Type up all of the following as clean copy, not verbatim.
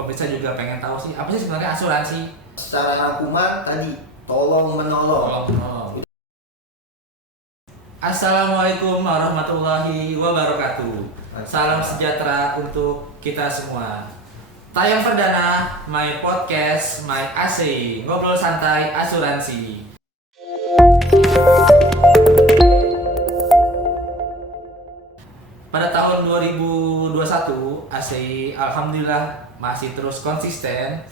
pemirsa juga pengen tahu sih, apa sih sebenarnya asuransi? Secara rangkuman tadi, tolong menolong. Assalamualaikum warahmatullahi wabarakatuh. Salam sejahtera untuk kita semua. Tayang perdana My Podcast My AC, ngobrol santai asuransi. Pada tahun 2021, AC alhamdulillah masih terus konsisten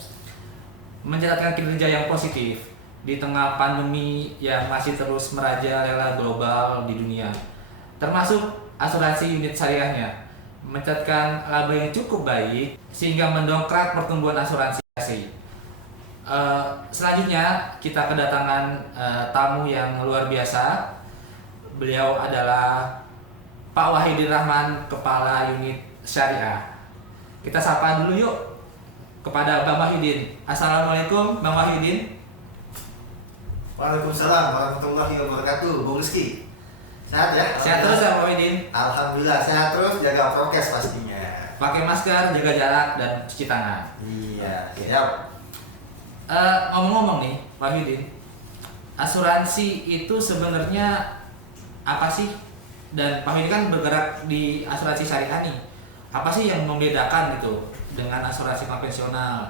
mencatatkan kinerja yang positif di tengah pandemi yang masih terus merajalela global di dunia. Termasuk asuransi unit syariahnya mencatatkan laba yang cukup baik sehingga mendongkrak pertumbuhan asuransi AC. Selanjutnya kita kedatangan tamu yang luar biasa. Beliau adalah Pak Wahidin Rahman, Kepala Unit Syariah. Kita sapa dulu yuk kepada Bang Wahidin. Assalamualaikum Bang Wahidin. Waalaikumsalam warahmatullahi wabarakatuh. Bung Rizky, sehat ya? Sehat terus ya Pak Wahidin. Alhamdulillah sehat terus, jaga prokes pastinya. Pakai masker, jaga jarak dan cuci tangan. Iya, siap. Ngomong-ngomong nih Pak Wahidin, asuransi itu sebenarnya apa sih? Dan Pak Wahidin kan bergerak di asuransi syariah nih. Apa sih yang membedakan gitu dengan asuransi konvensional?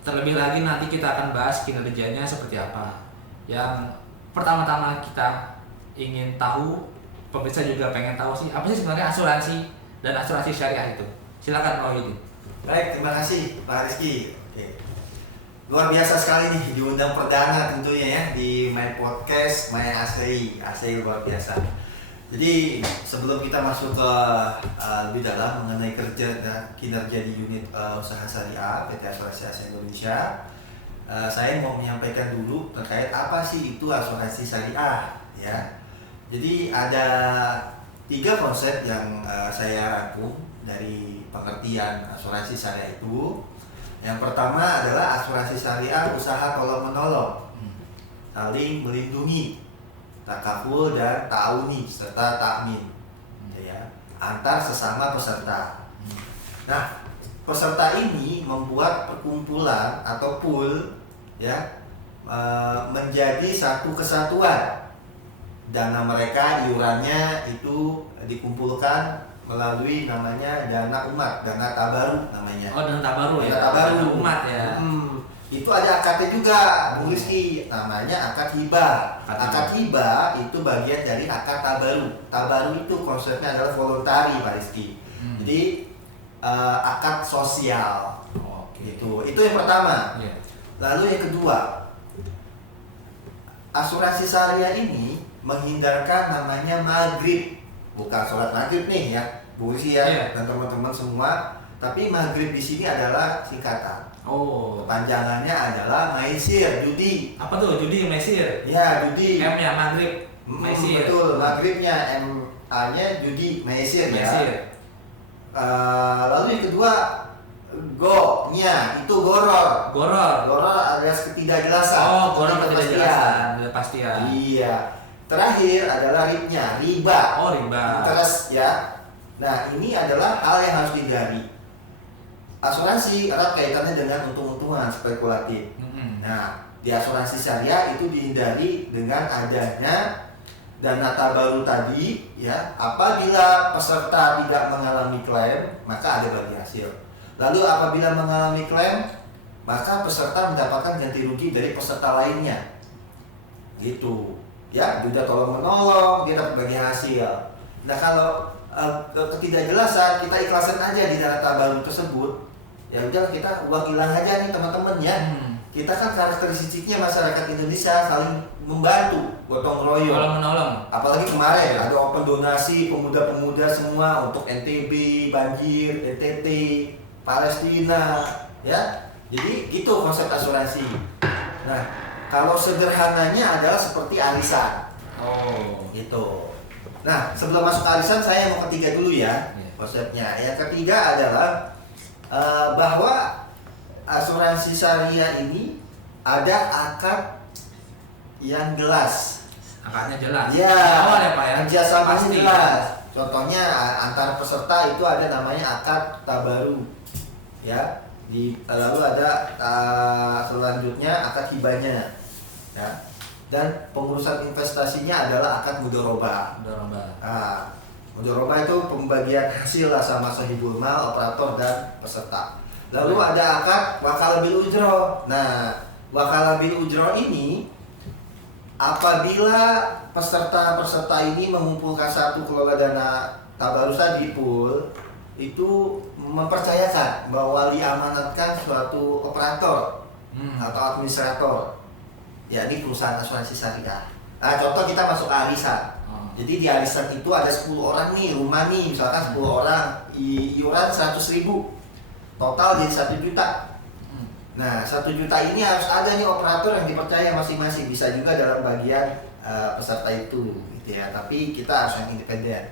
Terlebih lagi nanti kita akan bahas kinerjanya seperti apa. Yang pertama-tama kita ingin tahu, pemirsa juga pengen tahu sih, apa sih sebenarnya asuransi dan asuransi syariah itu? Silakan Pak Wahidin. Baik, terima kasih Pak Rizky. Oke. Luar biasa sekali nih diundang perdana tentunya ya di My Podcast My ACI luar biasa. Jadi sebelum kita masuk ke lebih dalam mengenai kinerja di unit usaha syariah PT Asuransi Asia Indonesia, saya mau menyampaikan dulu terkait apa sih itu asuransi syariah ya. Jadi ada 3 konsep yang saya rangkum dari pengertian asuransi syariah itu. Yang pertama adalah asuransi syariah usaha tolong menolong, saling melindungi, takaful dan ta'awuni serta takmin ya, antar sesama peserta. Nah, peserta ini membuat perkumpulan atau pool ya, menjadi satu kesatuan. Dana mereka iurannya itu dikumpulkan melalui namanya dana umat, dana tabaru namanya. Oh, dana tabaru ya. Dana tabaru Dana umat ya. Itu ada akadnya juga, Bung Rizky, namanya akad hibah. Akad hibah itu bagian dari akad tabaru. Tabaru itu konsepnya adalah voluntari, Pak Rizky. Jadi akad sosial. Itu yang pertama. Yeah. Lalu yang kedua, asuransi syariah ini menghindarkan namanya maghrib. Bukan sholat maghrib nih ya, Bu Rizky ya, dan teman-teman semua. Tapi maghrib di sini adalah singkatan. Oh, Panjangannya adalah maisir, judi. apa tuh judi maisir? Ya, judi. M ya maghrib, maisir. Betul, maghribnya M-A-nya judi, maisir ya. Lalu yang kedua, go-nya itu goror. Goror alias ketidakjelasan. Oh, goror ketidakjelasan, ketidakpastian. Iya. Terakhir adalah ribnya, riba. Oh, riba. Interest ya. Nah, ini adalah hal yang harus dihindari. Asuransi erat kaitannya dengan untung-untungan spekulatif. Nah, di asuransi syariah itu dihindari dengan adanya dana tabaru tadi ya. Apabila peserta tidak mengalami klaim, maka ada bagi hasil. Lalu apabila mengalami klaim, maka peserta mendapatkan ganti rugi dari peserta lainnya. Gitu. Ya, dia tolong menolong, dia dapat bagi hasil. Nah, kalau ketidakjelasan, kita ikhlasin aja di dana tabaru tersebut. Ya udah, kita uang hilang aja nih teman-teman ya. Kita kan karakteristiknya masyarakat Indonesia saling membantu, gotong royong. Tolong menolong. Apalagi kemarin ada open donasi pemuda-pemuda semua untuk NTB, banjir, NTT, Palestina, ya. Jadi gitu konsep asuransi. Nah, kalau sederhananya adalah seperti arisan. Oh, Gitu. Nah, sebelum masuk arisan saya mau ketiga dulu ya konsepnya. Yang ketiga adalah bahwa asuransi syariah ini ada akad yang jelas. akadnya jelas. Ya, Awal ya Pak ya. kerjasamanya Pasti. jelas. Contohnya antar peserta itu ada namanya akad tabaru. Ya, Lalu ada selanjutnya akad hibahnya, ya. Dan pengurusan investasinya adalah akad mudharabah. Mudharabah itu pembagian hasil lah sama sahibul mal, operator dan peserta. Lalu ada akad wakalah bil ujroh. Nah, wakalah bil ujroh ini apabila peserta ini mengumpulkan satu kelola dana tabarus tadi pool, itu mempercayakan bahwa diamanatkan suatu operator atau administrator, yakni perusahaan asuransi syariah. Nah, contoh kita masuk arisan. Jadi di arisan itu ada 10 orang nih, rumah nih, misalkan 10 orang, iuran 100.000, total jadi 1 juta. Nah, 1 juta ini harus ada nih operator yang dipercaya masing-masing, bisa juga dalam bagian peserta itu, gitu ya. Tapi kita harus yang independen,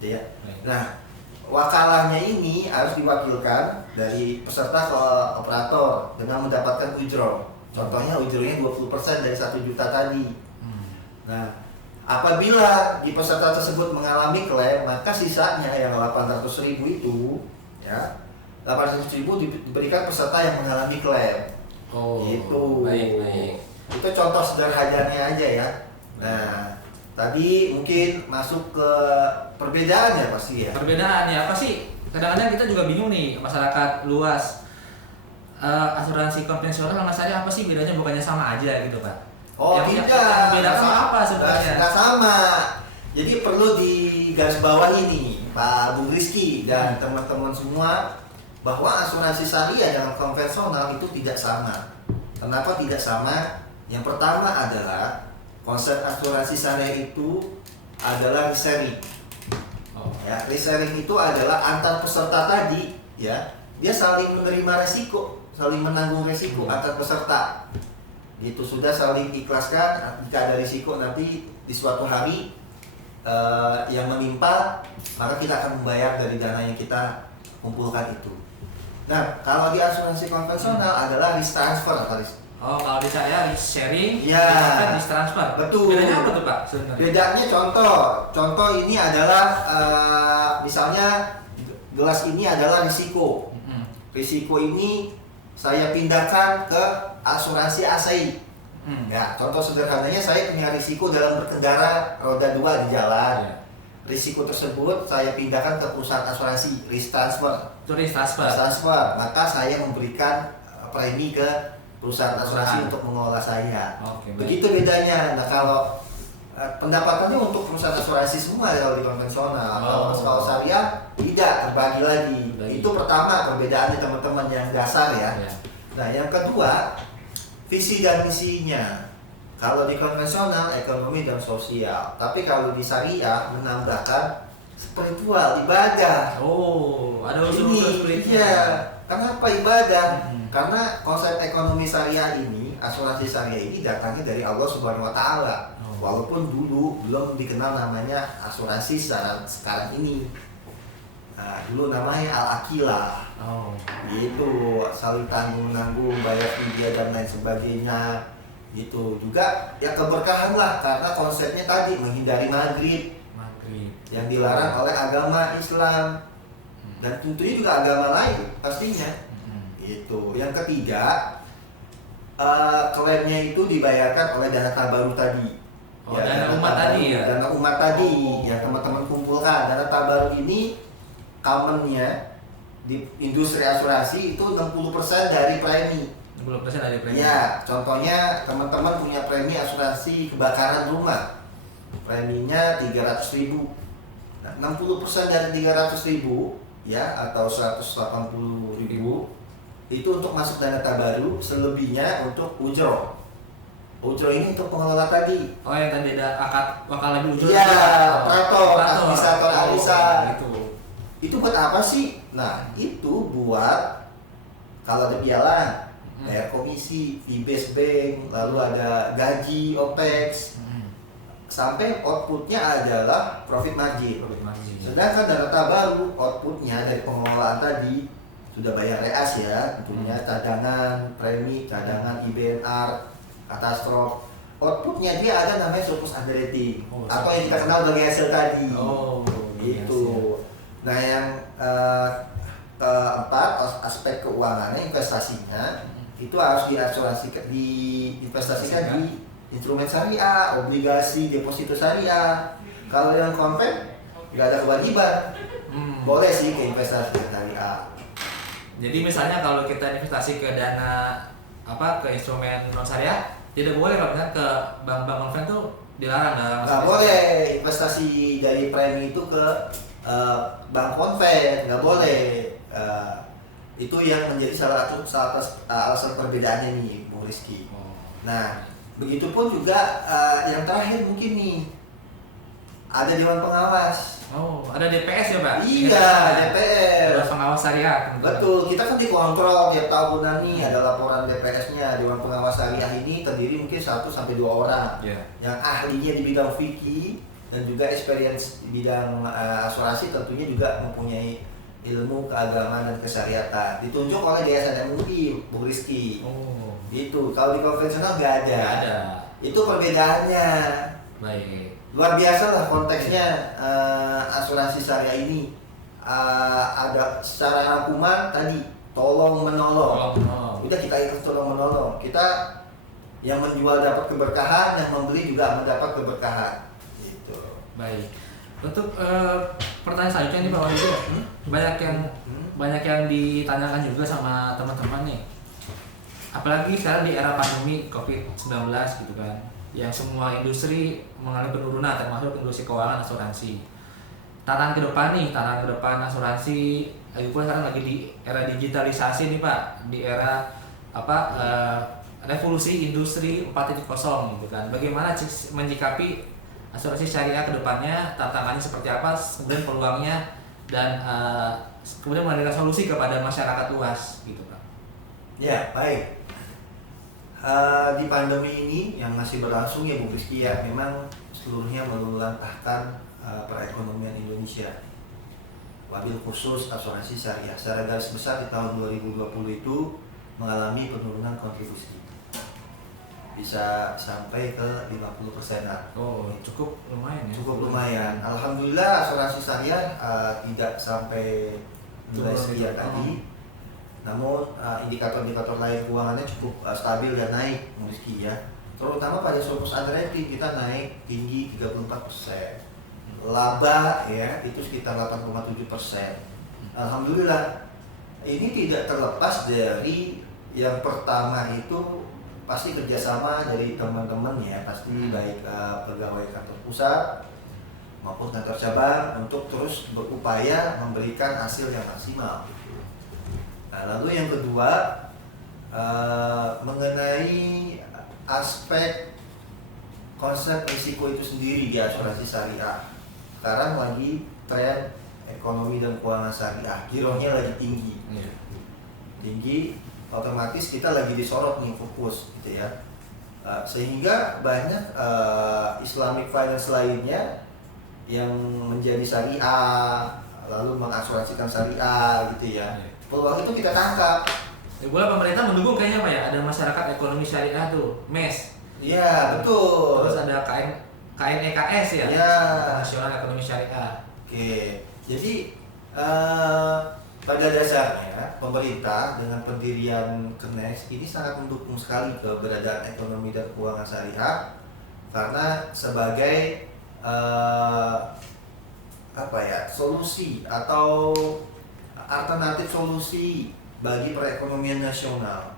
gitu ya. Nah, wakalahnya ini harus diwakilkan dari peserta ke operator dengan mendapatkan ujroh. Contohnya ujrohnya 20% dari 1 juta tadi. Nah, apabila di peserta tersebut mengalami klaim, maka sisanya yang 800.000 itu, ya, 800.000 diberikan peserta yang mengalami klaim. Gitu. Baik. Itu contoh sederhananya aja ya. Nah, tadi mungkin masuk ke perbedaannya pasti ya. Perbedaannya apa sih? Kadang-kadang kita juga bingung nih, masyarakat luas. Asuransi konvensional sama syariah apa sih bedanya? Bukannya sama aja gitu, Pak? Tidak. Yang bedakan apa sebenarnya? Nggak sama. Jadi perlu digarisbawahi nih, Pak Bung Rizky dan teman-teman semua, bahwa asuransi syariah dengan konvensional itu tidak sama. Kenapa tidak sama? Yang pertama adalah konsep asuransi syariah itu adalah reselling. Ya, reselling itu adalah antar peserta tadi, ya, dia saling menerima resiko, saling menanggung resiko antar peserta. Itu sudah saling ikhlaskan. Jika ada risiko nanti di suatu hari yang menimpa, maka kita akan membayar dari dana yang kita kumpulkan itu. Nah, kalau di asuransi konvensional adalah risk transfer atau risk. Kalau di saya risk sharing, Ya, risk transfer. betul. Bedanya apa tuh, Pak sebenarnya? Bedanya contoh ini adalah misalnya gelas ini adalah risiko. Risiko ini saya pindahkan ke asuransi ASI. Ya, contoh sederhananya saya punya risiko dalam berkendara roda 2 di jalan. Risiko tersebut saya pindahkan ke perusahaan asuransi, risk transfer. Itu risk transfer. Maka saya memberikan premi ke perusahaan asuransi untuk mengelola saya. Begitu bedanya. Nah, kalau pendapatannya untuk perusahaan asuransi semua kalau di konvensional. Kalau syariah tidak, terbagi lagi. Itu pertama perbedaannya teman-teman yang dasar ya. Nah, yang kedua, visi dan misinya. Kalau di konvensional ekonomi dan sosial, tapi kalau di syariah menambahkan spiritual, ibadah. Ada unsur-unsur spiritual. Iya. Kenapa ibadah? Karena konsep ekonomi syariah ini, asuransi syariah ini datangnya dari Allah Subhanahu wa taala. Walaupun dulu belum dikenal namanya asuransi sekarang ini. Nah, dulu namanya Al-Aqilah. Gitu, saling tanggung-nanggung, bayar fidyah dan lain sebagainya. Gitu. Juga ya keberkahan lah, karena konsepnya tadi menghindari maghrib yang dilarang oleh agama Islam. Dan tentunya juga agama lain pastinya. Itu. Yang ketiga, klaimnya itu dibayarkan oleh dana tabarut tadi. Dana umat tadi ya. Dana umat tadi yang teman-teman kumpulkan. Dana tabarut ini commonnya di industri asuransi itu 60% dari premi. 60% dari premi. Ya, contohnya teman-teman punya premi asuransi kebakaran rumah. Preminya 300.000. Nah, 60% dari 300.000 ya atau 180.000 itu untuk masuk dana tabarut, selebihnya untuk ujroh. Ujroh ini untuk pengelola tadi. Yang tadi ada akad wakalah ujroh. Iya, operator, administrator arisan. Itu buat apa sih? Nah, itu buat kalau ada piala, bayar komisi, fee-based bank, lalu ada gaji, OPEX, sampai outputnya adalah profit margin. Sedangkan dana tabarut outputnya dari pengelolaan tadi sudah bayar reas ya, tentunya cadangan, premi, cadangan IBNR, katastrof. Outputnya dia ada namanya surplus underwriting atau yang kita kenal sebagai hasil tadi. Gitu. Nah, yang keempat aspek keuangannya, investasinya itu harus diasuransikan, diinvestasikan di instrumen syariah, obligasi, deposito syariah. Kalau yang konven nggak ada kewajiban, boleh sih ke investasi syariah. Jadi misalnya kalau kita investasi ke dana ke instrumen non syariah tidak boleh, kalau misalnya ke bank-bank konven tuh dilarang dalam. Nggak boleh investasi dari premi itu ke bank konven, nggak boleh. Itu yang menjadi salah satu alasan perbedaannya nih, Bung Rizky. Nah, begitupun juga yang terakhir mungkin nih, ada Dewan Pengawas. Oh, ada DPS ya Pak? Iya, DPS. Dewan Pengawas Syariah. Betul, kita kan dikontrol tiap tahunan nih, ada laporan DPS-nya. Dewan Pengawas Syariah ini terdiri mungkin 1 sampai 2 orang. Yeah. Yang ahlinya di bidang fikih dan juga experience di bidang asuransi, tentunya juga mempunyai ilmu keagamaan dan kesyariatan. Ditunjuk oleh Yayasan MUI, Bung Rizky. Oh. Gitu. Kalau di konvensional nggak ada. Nggak ada. Itu perbedaannya. Baik. Luar biasa lah konteksnya asuransi syariah ini. Ada secara rangkuman tadi tolong menolong. Udah kita ikut tolong menolong. Kita yang menjual dapat keberkahan, yang membeli juga mendapat keberkahan. Gitu. Baik. Untuk pertanyaan selanjutnya nih Pak Wahyu, banyak yang ditanyakan juga sama teman-teman nih. Apalagi sekarang di era pandemi COVID-19 gitu kan, yang semua industri mengalami penurunan, termasuk industri keuangan asuransi. Tantangan ke depan asuransi, lagi pula sekarang lagi di era digitalisasi nih Pak, di era revolusi industri 4.0 gitu kan. Bagaimana menyikapi asuransi syariah ke depannya, tantangannya seperti apa, kemudian peluangnya, dan kemudian memberikan solusi kepada masyarakat luas gitu Pak. Ya, baik. Di pandemi ini yang masih berlangsung ya Bung Rizky ya, memang seluruhnya meluluhlantahkan perekonomian Indonesia. Wabil khusus asuransi syariah secara garis besar di tahun 2020 itu mengalami penurunan kontribusi. Bisa sampai ke 50%-an. Oh, cukup lumayan ya. Cukup lumayan. Alhamdulillah asuransi syariah tidak sampai nilai sekian tadi. Namun indikator-indikator lain keuangannya cukup stabil dan naik, Rizky ya. Terutama pada surplus underwriting kita naik tinggi 34%. Laba ya itu sekitar 8,7%. Alhamdulillah. Ini tidak terlepas dari yang pertama itu pasti kerjasama dari teman-teman ya, pasti baik pegawai kantor pusat maupun kantor cabang untuk terus berupaya memberikan hasil yang maksimal. Nah, lalu yang kedua mengenai aspek konsep risiko itu sendiri di asuransi syariah. Sekarang lagi tren ekonomi dan keuangan syariah, gironya lagi tinggi, tinggi, otomatis kita lagi disorot nih fokus gitu ya. Sehingga banyak Islamic finance lainnya yang menjadi syariah, lalu mengasuransikan syariah gitu ya. Peluang itu kita tangkap. Bola pemerintah mendukung kayaknya Pak ya, ada masyarakat ekonomi syariah tuh, MES. Iya, betul. Terus ada KNEKS ya, Nasional Ekonomi Syariah. Oke, jadi pada dasarnya pemerintah dengan pendirian KNES ini sangat mendukung sekali keberadaan ekonomi dan keuangan syariah, karena sebagai solusi atau alternatif solusi bagi perekonomian nasional.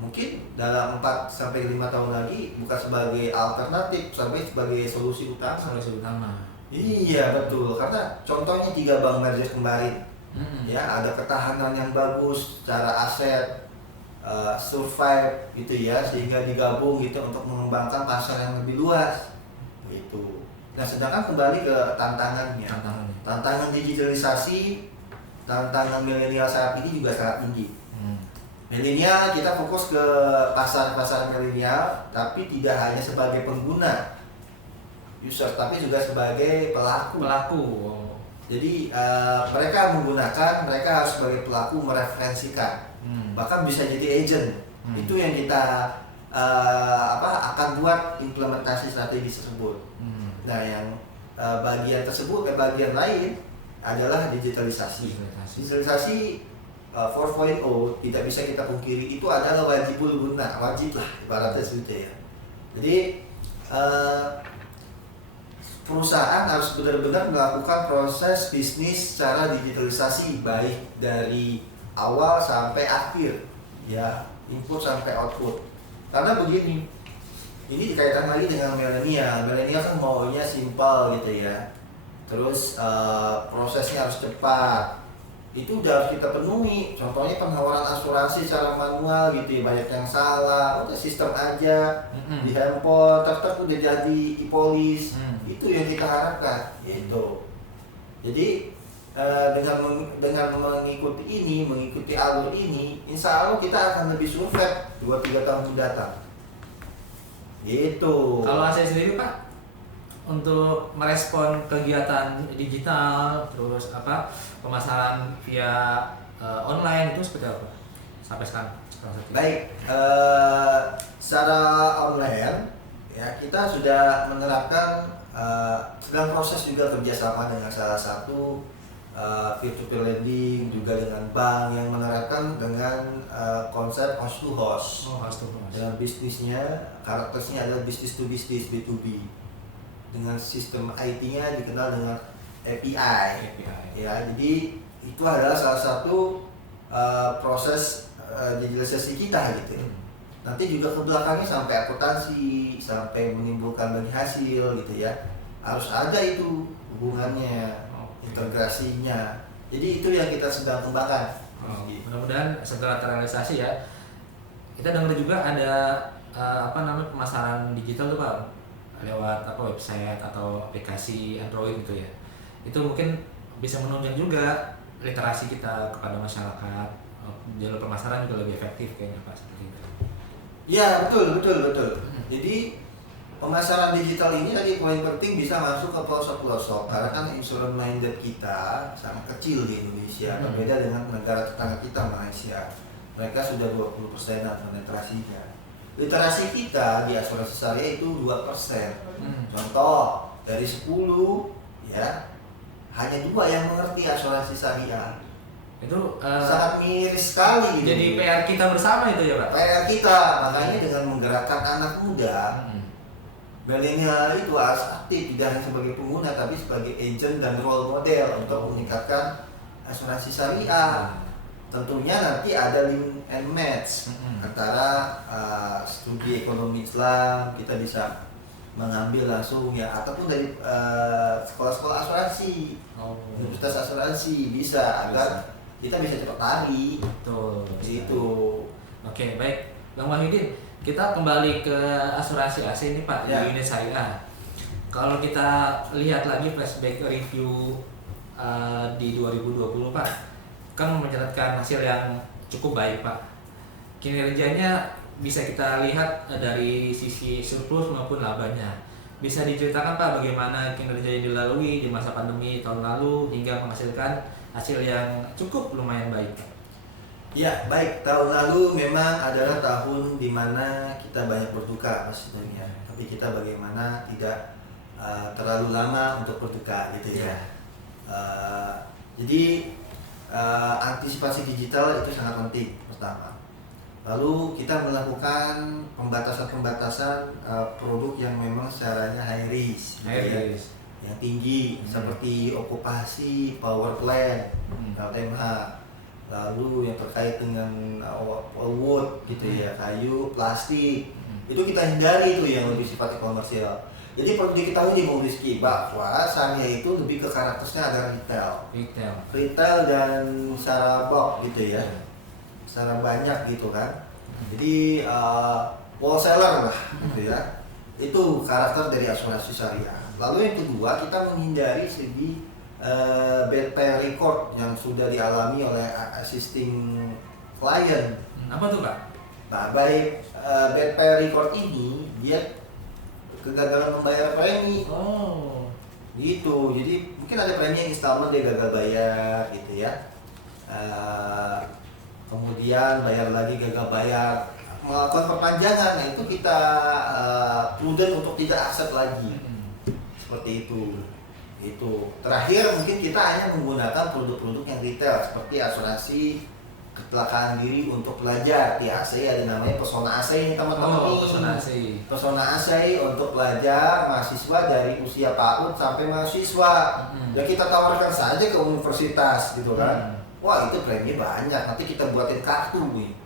Mungkin dalam 4-5 tahun lagi bukan sebagai alternatif, sampai sebagai solusi utama. Solusi utama. Iya betul, karena contohnya 3 bank merger kemarin, ya ada ketahanan yang bagus secara aset, survive gitu ya, sehingga digabung gitu untuk mengembangkan pasar yang lebih luas, gitu. Nah sedangkan kembali ke tantangannya, tantangan digitalisasi, tantangan milenial saat ini juga sangat tinggi. Milenial kita fokus ke pasar milenial, tapi tidak hanya sebagai pengguna user, tapi juga sebagai pelaku. Jadi mereka harus sebagai pelaku mereferensikan, bahkan bisa jadi agent. Itu yang kita akan buat implementasi strategi tersebut. Nah yang bagian lain adalah digitalisasi. Digitalisasi 4.0 tidak bisa kita pungkiri itu adalah wajib lah ibaratnya seperti ya. Jadi perusahaan harus benar-benar melakukan proses bisnis secara digitalisasi baik dari awal sampai akhir ya, input sampai output. Karena begini, ini dikaitkan lagi dengan milenial kan maunya simpel gitu ya, terus prosesnya harus cepat, itu udah harus kita penuhi. Contohnya penawaran asuransi secara manual gitu ya, banyak yang salah, udah sistem aja di handphone tetap udah jadi e-polis. Itu yang kita harapkan gitu. Jadi dengan mengikuti alur ini, insya Allah kita akan lebih survive 2-3 tahun mendatang gitu. Kalau saya sendiri Pak, untuk merespon kegiatan digital terus pemasaran via online itu seperti apa sampai sekarang? Baik, secara online ya kita sudah menerapkan sedang proses juga kerjasama dengan salah satu peer-to-peer lending, juga dengan bank yang menerapkan dengan konsep host to host. Dengan bisnisnya, karakternya adalah business to business, B2B. Dengan sistem IT-nya dikenal dengan API. Ya, jadi itu adalah salah satu proses digitalisasi kita gitu. Nanti juga ke belakangnya sampai akuntansi, sampai menimbulkan bagi hasil gitu ya. Harus ada itu hubungannya, integrasinya. Jadi itu yang kita sedang kembangkan. Mudah-mudahan segera terrealisasi ya. Kita dengar juga ada pemasaran digital tuh Pak, lewat website atau aplikasi Android gitu ya. Itu mungkin bisa menunjang juga literasi kita kepada masyarakat. Jalur pemasaran juga lebih efektif kayaknya Pak, seperti itu. Ya betul. Jadi pemasaran digital ini tadi poin penting bisa masuk ke pelosok-pelosok, karena kan insurance minded kita sangat kecil di Indonesia, berbeda dengan negara tetangga kita Malaysia. Mereka sudah 20%-an penetrasinya. Literasi kita di asuransi syariah itu 2%. Contoh, dari 10 ya hanya 2 yang mengerti asuransi syariah. Itu sangat miris sekali gitu. Jadi PR kita bersama itu ya Pak? PR kita, makanya dengan menggerakkan anak muda, milenial itu harus aktif, tidak hanya sebagai pengguna tapi sebagai agent dan role model untuk meningkatkan asuransi syariah. Tentunya nanti ada link and match antara studi ekonomi Islam, kita bisa mengambil langsung ya, ataupun dari sekolah-sekolah asuransi, universitas asuransi bisa agar kita bisa cepat lari. Betul. Gitu. Oke, baik. Bang Wahyudin, kita kembali ke asuransi AC ini Pak, di unit syariah. Kalau kita lihat lagi flashback review di 2020 Pak, kan mencatatkan hasil yang cukup baik Pak. Kinerjanya bisa kita lihat dari sisi surplus maupun labanya. Bisa diceritakan Pak bagaimana kinerja yang dilalui di masa pandemi tahun lalu hingga menghasilkan hasil yang cukup lumayan baik Pak? Ya, baik. Tahun lalu memang adalah tahun di mana kita banyak berduka pastinya. Tapi kita bagaimana tidak terlalu lama untuk berduka gitu ya. Jadi antisipasi digital itu sangat penting pertama. Lalu kita melakukan pembatasan-pembatasan produk yang memang secaranya high risk. Yang tinggi seperti okupasi, power plant, LMH, lalu yang terkait dengan wood gitu ya, kayu, plastik, itu kita hindari itu yang lebih sifatnya komersial. Jadi perlu diketahui nih Bung Rizky bahwa syariah itu lebih ke karakternya ada retail dan secara bulk gitu ya, secara banyak gitu kan. Jadi wholesaler lah gitu ya. Itu karakter dari asuransi syariah. Lalu yang kedua, kita menghindari segi bad pay record yang sudah dialami oleh existing client. Apa tuh Pak? Nah, baik bad pay record ini dia kegagalan membayar premi. Gitu. Jadi mungkin ada premi yang installment dia gagal bayar gitu ya. Kemudian bayar lagi gagal bayar, melakukan perpanjangan. Nah, itu kita prudent untuk tidak aset lagi. Seperti itu Itu. Terakhir mungkin kita hanya menggunakan produk-produk yang retail seperti asuransi kecelakaan diri untuk pelajar. Di AC ada namanya Pesona AC ini teman-teman. Pesona AC. Pesona AC untuk pelajar, mahasiswa dari usia PAUD sampai mahasiswa. Ya kita tawarkan saja ke universitas gitu kan. Wah itu premi banyak. Nanti kita buatin kartu nih.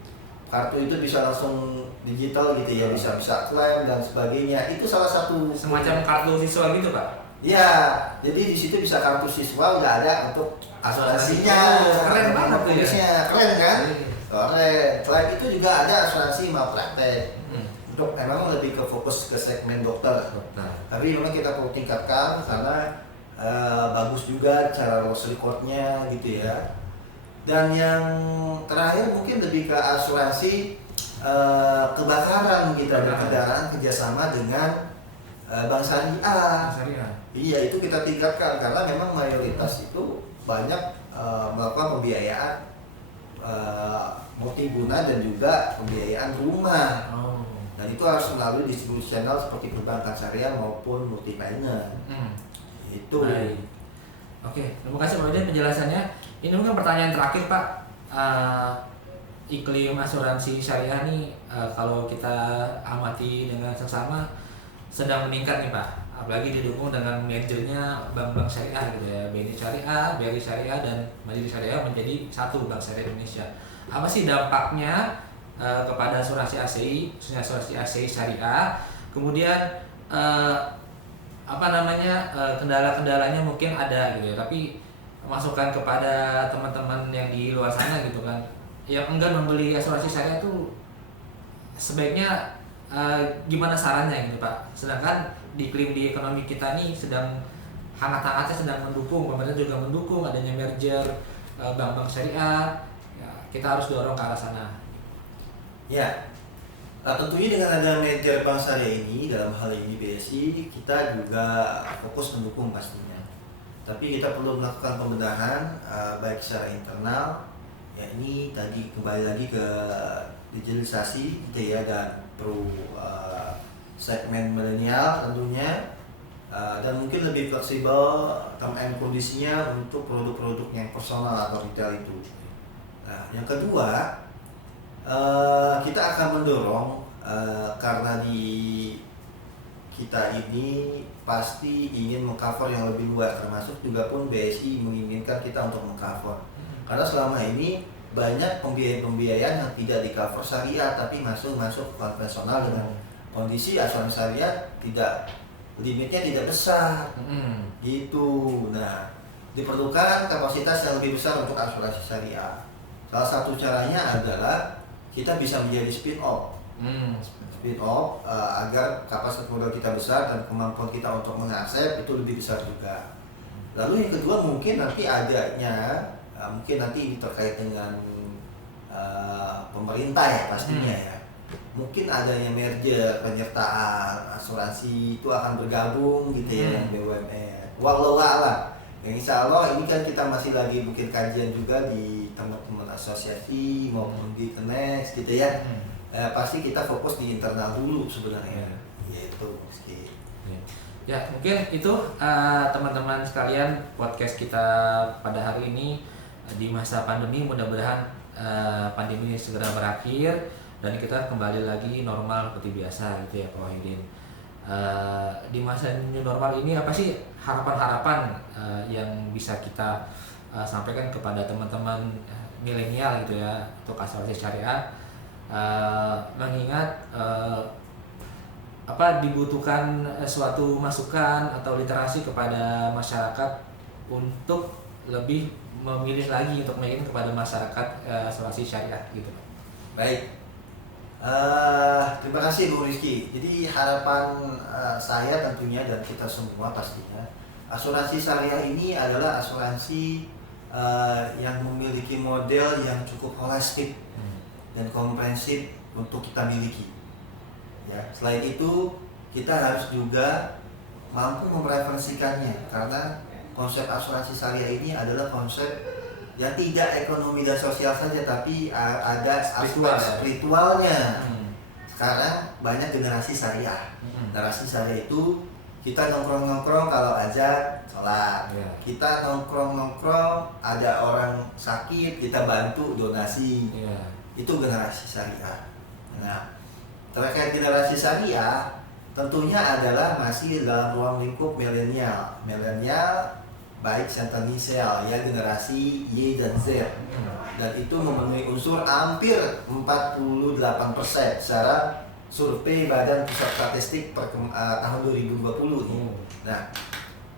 Kartu itu bisa langsung digital gitu ya, bisa klaim dan sebagainya. Itu salah satu semacam kartu siswa gitu Pak? Ya, jadi di situ bisa kartu siswa udah ada untuk asuransinya. Keren banget tuh ya. Keren kan? Keren. Selain itu juga ada asuransi malpraktek. Untuk memang lebih ke fokus ke segmen dokter. Tapi memang kita perlu tingkatkan karena bagus juga cara loss recordnya gitu ya. Dan yang terakhir mungkin lebih ke asuransi kebakaran kita berkendaraan kerjasama dengan Bank Syariah. Iya itu kita tingkatkan karena memang mayoritas itu banyak melakukan pembiayaan multiguna dan juga pembiayaan rumah. Dan itu harus melalui distribusi channel seperti perbankan syariah maupun multi finance. Itu. Baik. Oke, terima kasih Pak Udin penjelasannya. Ini mungkin pertanyaan terakhir Pak. Iklim asuransi syariah nih kalau kita amati dengan seksama sedang meningkat nih Pak, apalagi didukung dengan mergernya bank-bank syariah gitu ya, BNI Syariah, BRI Syariah dan Mandiri Syariah menjadi satu Bank Syariah Indonesia. Apa sih dampaknya kepada asuransi ACI, khususnya asuransi ACI Syariah? Kemudian kendala-kendalanya mungkin ada gitu ya, tapi masukan kepada teman-teman yang di luar sana gitu kan, yang enggan membeli asuransi syariah itu sebaiknya gimana sarannya gitu Pak? Sedangkan di iklim di ekonomi kita nih sedang hangat-hangatnya sedang mendukung, pemerintah juga mendukung adanya merger bank-bank syariah. Ya, kita harus dorong ke arah sana. Ya, tentunya dengan ada merger bank syariah ini dalam hal ini BSI kita juga fokus mendukung pastinya. Tapi kita perlu melakukan pembenahan baik secara internal. Ya ini tadi kembali lagi ke digitalisasi gitu ya dan perlu segmen milenial tentunya dan mungkin lebih fleksibel term and kondisinya untuk produk-produk yang personal atau retail itu. Nah, yang kedua kita akan mendorong karena di kita ini pasti ingin mengcover yang lebih luas, termasuk juga pun BSI menginginkan kita untuk mengcover. Karena selama ini banyak pembiayaan yang tidak di cover syariah tapi masuk konvensional dengan kondisi asuransi syariah limitnya tidak besar gitu. Nah diperlukan kapasitas yang lebih besar untuk asuransi syariah. Salah satu caranya adalah kita bisa menjadi spin off agar kapasitas modal kita besar dan kemampuan kita untuk mengakses itu lebih besar juga. Lalu yang kedua mungkin nanti mungkin nanti ini terkait dengan pemerintah ya pastinya ya. Mungkin adanya merger, penyertaan asuransi itu akan bergabung gitu ya dengan BUMN. Wallahu a'lam. Yang insya Allah ini kan kita masih lagi mungkin kajian juga di teman-teman asosiasi maupun di Kenex gitu ya. Pasti kita fokus di internal dulu sebenarnya. Yaitu meski. Ya mungkin itu teman-teman sekalian podcast kita pada hari ini. Di masa pandemi mudah-mudahan pandemi ini segera berakhir dan kita kembali lagi normal seperti biasa gitu ya Pak Wahidin. Di masa new normal ini apa sih harapan-harapan yang bisa kita sampaikan kepada teman-teman milenial gitu ya untuk asuransi syariah, mengingat dibutuhkan suatu masukan atau literasi kepada masyarakat untuk lebih memilih lagi untuk main kepada masyarakat asuransi syariah gitu. Baik, terima kasih Bu Rizky. Jadi harapan saya tentunya dan kita semua pastinya asuransi syariah ini adalah asuransi yang memiliki model yang cukup holistik dan komprehensif untuk kita miliki. Ya, selain itu kita harus juga mampu mereferensikannya karena konsep asuransi syariah ini adalah konsep yang tidak ekonomi dan sosial saja tapi ada aspek spiritualnya. Sekarang banyak generasi syariah. Generasi syariah itu Kita nongkrong-nongkrong kalau ajak sholat. Iya. Kita nongkrong-nongkrong ada orang sakit kita bantu donasi. Iya. Itu generasi syariah. Nah, terkait generasi syariah tentunya adalah masih dalam ruang lingkup milenial. Milenial baik sentenisial ya, generasi Y dan Z. Dan itu memenuhi unsur hampir 48% secara survei Badan Pusat Statistik tahun 2020 nih. Nah,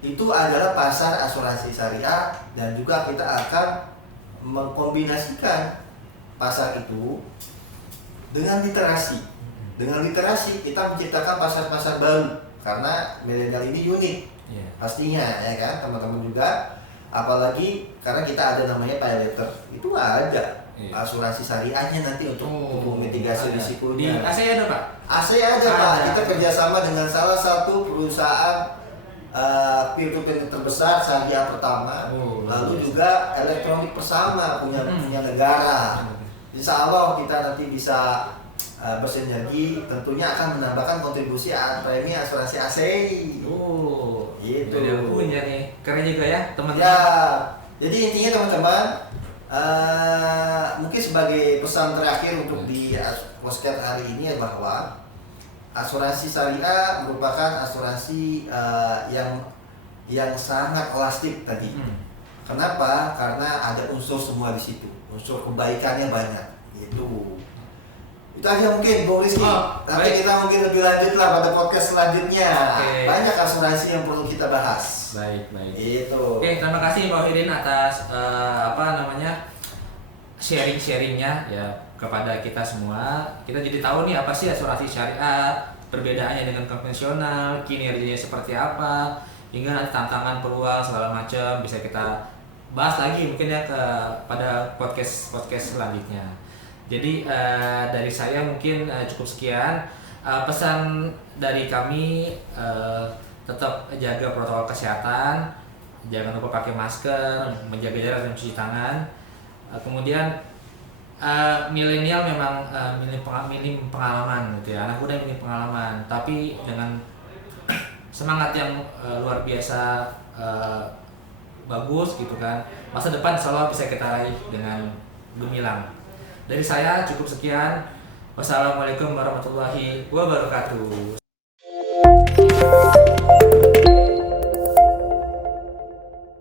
itu adalah pasar asuransi syariah dan juga kita akan mengkombinasikan pasar itu dengan literasi. Dengan literasi kita menciptakan pasar-pasar baru karena milenial ini unik. Iya. Pastinya ya kan teman-teman juga, apalagi karena kita ada namanya pay letter. Itu ada asuransi syariahnya nanti untuk mitigasi risikonya. Di AC ada Pak? AC ada Pak. Kita kerjasama dengan salah satu perusahaan peer-to-peer terbesar syariah pertama. Lalu juga elektronik bersama punya negara. Insya Allah kita nanti bisa bersinergi, tentunya akan menambahkan kontribusi premi asuransi AC. Gitu. Udah punya nih, keren juga ya teman-teman. Ya, jadi intinya teman-teman, mungkin sebagai pesan terakhir untuk di podcast hari ini ya, bahwa asuransi syariah merupakan asuransi yang sangat holistik tadi. Kenapa? Karena ada unsur semua di situ, unsur kebaikannya banyak. Itu aja mungkin Bung Rizky. Nanti baik. kita mungkin lebih lanjut lah pada podcast selanjutnya. Oke. Banyak asuransi yang perlu kita bahas. Baik. Itu. Oke, terima kasih Pak Hidin atas sharing-sharingnya ya kepada kita semua. Kita jadi tahu nih apa sih asuransi syariah, perbedaannya dengan konvensional, kinerjanya seperti apa, hingga nanti tantangan, peluang segala macam bisa kita bahas lagi mungkin ya pada podcast selanjutnya. Jadi dari saya mungkin cukup sekian. Pesan dari kami, tetap jaga protokol kesehatan, jangan lupa pakai masker, menjaga jarak dan cuci tangan. Kemudian milenial memang minim pengalaman gitu ya, anak muda minim pengalaman, tapi dengan semangat yang luar biasa bagus gitu kan, masa depan selalu bisa kita raih dengan gemilang. Dari saya cukup sekian. Wassalamualaikum warahmatullahi wabarakatuh.